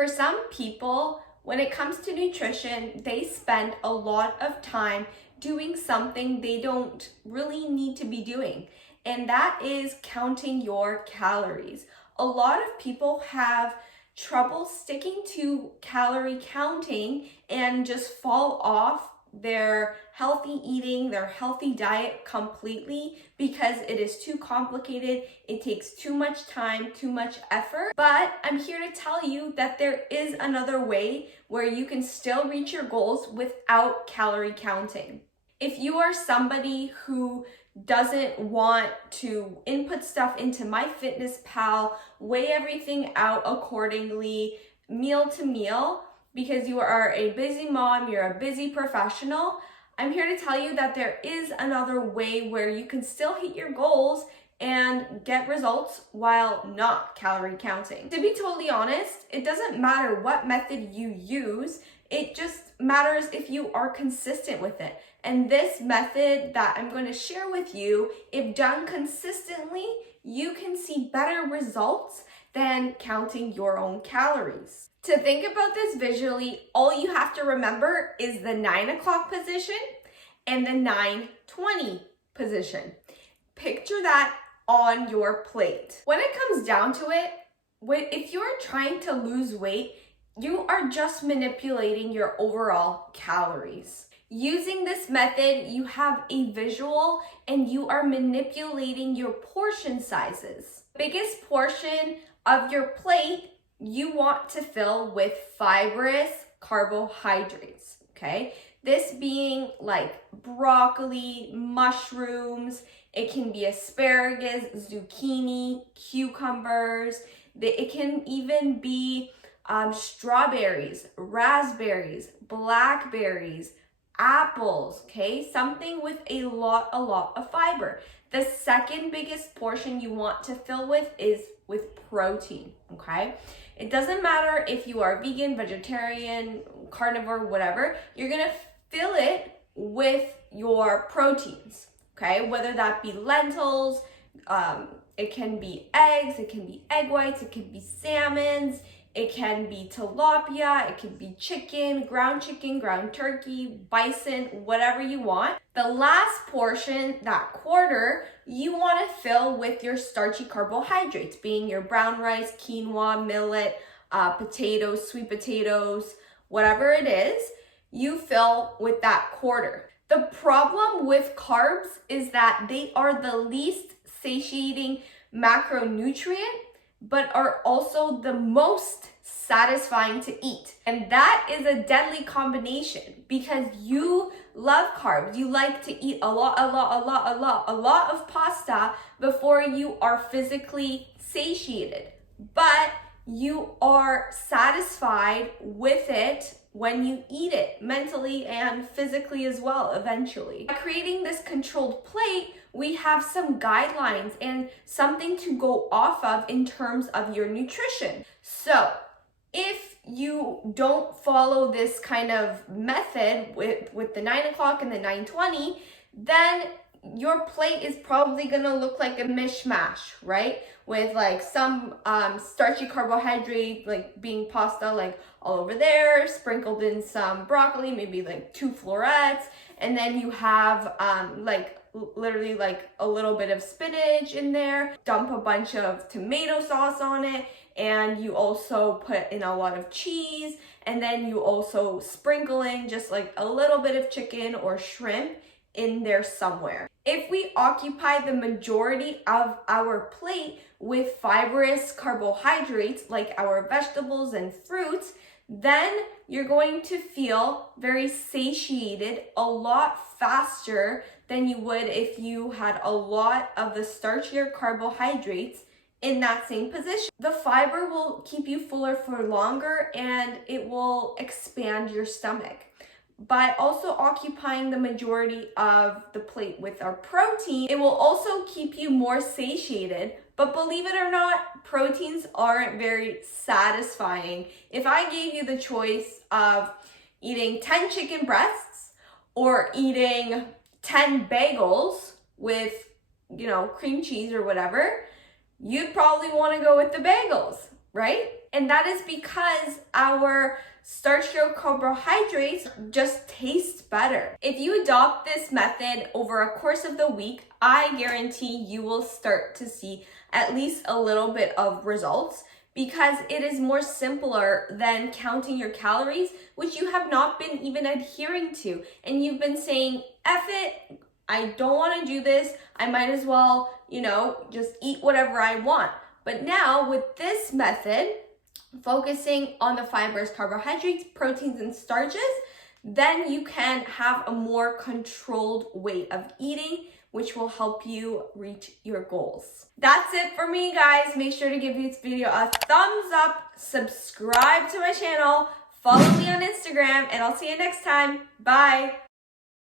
For some people, when it comes to nutrition, they spend a lot of time doing something they don't really need to be doing, and that is counting your calories. A lot of people have trouble sticking to calorie counting and just fall off their healthy eating, their healthy diet completely because it is too complicated. It takes too much time, too much effort. But I'm here to tell you that there is another way where you can still reach your goals without calorie counting. If you are somebody who doesn't want to input stuff into MyFitnessPal, weigh everything out accordingly, meal to meal, because you are a busy mom, you're a busy professional, I'm here to tell you that there is another way where you can still hit your goals and get results while not calorie counting. To be totally honest, it doesn't matter what method you use, it just matters if you are consistent with it. And this method that I'm going to share with you, if done consistently, you can see better results than counting your own calories. To think about this visually, all you have to remember is the 9 o'clock position and the 9:20 position. Picture that on your plate. When it comes down to it, if you're trying to lose weight, you are just manipulating your overall calories. Using this method, you have a visual and you are manipulating your portion sizes. Biggest portion of your plate you want to fill with fibrous carbohydrates, okay? This being like broccoli, mushrooms, it can be asparagus, zucchini, cucumbers, it can even be strawberries, raspberries, blackberries, apples, okay? Something with a lot of fiber. The second biggest portion you want to fill with is with protein, okay? It doesn't matter if you are vegan, vegetarian, carnivore, whatever, you're gonna fill it with your proteins, okay? Whether that be lentils, it can be eggs, it can be egg whites, it can be salmons, it can be tilapia, it can be chicken, ground turkey, bison, whatever you want. The last portion, that quarter, you want to fill with your starchy carbohydrates, being your brown rice, quinoa, millet, potatoes, sweet potatoes, whatever it is, you fill with that quarter. The problem with carbs is that they are the least satiating macronutrient, but are also the most satisfying to eat. And that is a deadly combination because you love carbs. You like to eat a lot of pasta before you are physically satiated. But you are satisfied with it when you eat it, mentally and physically as well, eventually. By creating this controlled plate, we have some guidelines and something to go off of in terms of your nutrition. So if you don't follow this kind of method with the 9 o'clock and the 9:20, then your plate is probably gonna look like a mishmash, right? With like some starchy carbohydrate, like being pasta, like all over there, sprinkled in some broccoli, maybe like 2 florets, and then you have literally like a little bit of spinach in there, dump a bunch of tomato sauce on it, and you also put in a lot of cheese, and then you also sprinkle in just like a little bit of chicken or shrimp in there somewhere. If we occupy the majority of our plate with fibrous carbohydrates like our vegetables and fruits, then you're going to feel very satiated a lot faster than you would if you had a lot of the starchier carbohydrates in that same position. The fiber will keep you fuller for longer and it will expand your stomach. By also occupying the majority of the plate with our protein, it will also keep you more satiated. But believe it or not, proteins aren't very satisfying. If I gave you the choice of eating 10 chicken breasts or eating 10 bagels with, cream cheese or whatever, you'd probably want to go with the bagels, right? And that is because our starch-filled carbohydrates just taste better. If you adopt this method over a course of the week, I guarantee you will start to see at least a little bit of results, because it is more simpler than counting your calories, which you have not been even adhering to. And you've been saying, F it, I don't want to do this. I might as well, just eat whatever I want. But now with this method, focusing on the fibers, carbohydrates, proteins, and starches, then you can have a more controlled way of eating, which will help you reach your goals. That's it for me, guys. Make sure to give this video a thumbs up, subscribe to my channel, follow me on Instagram, and I'll see you next time. Bye.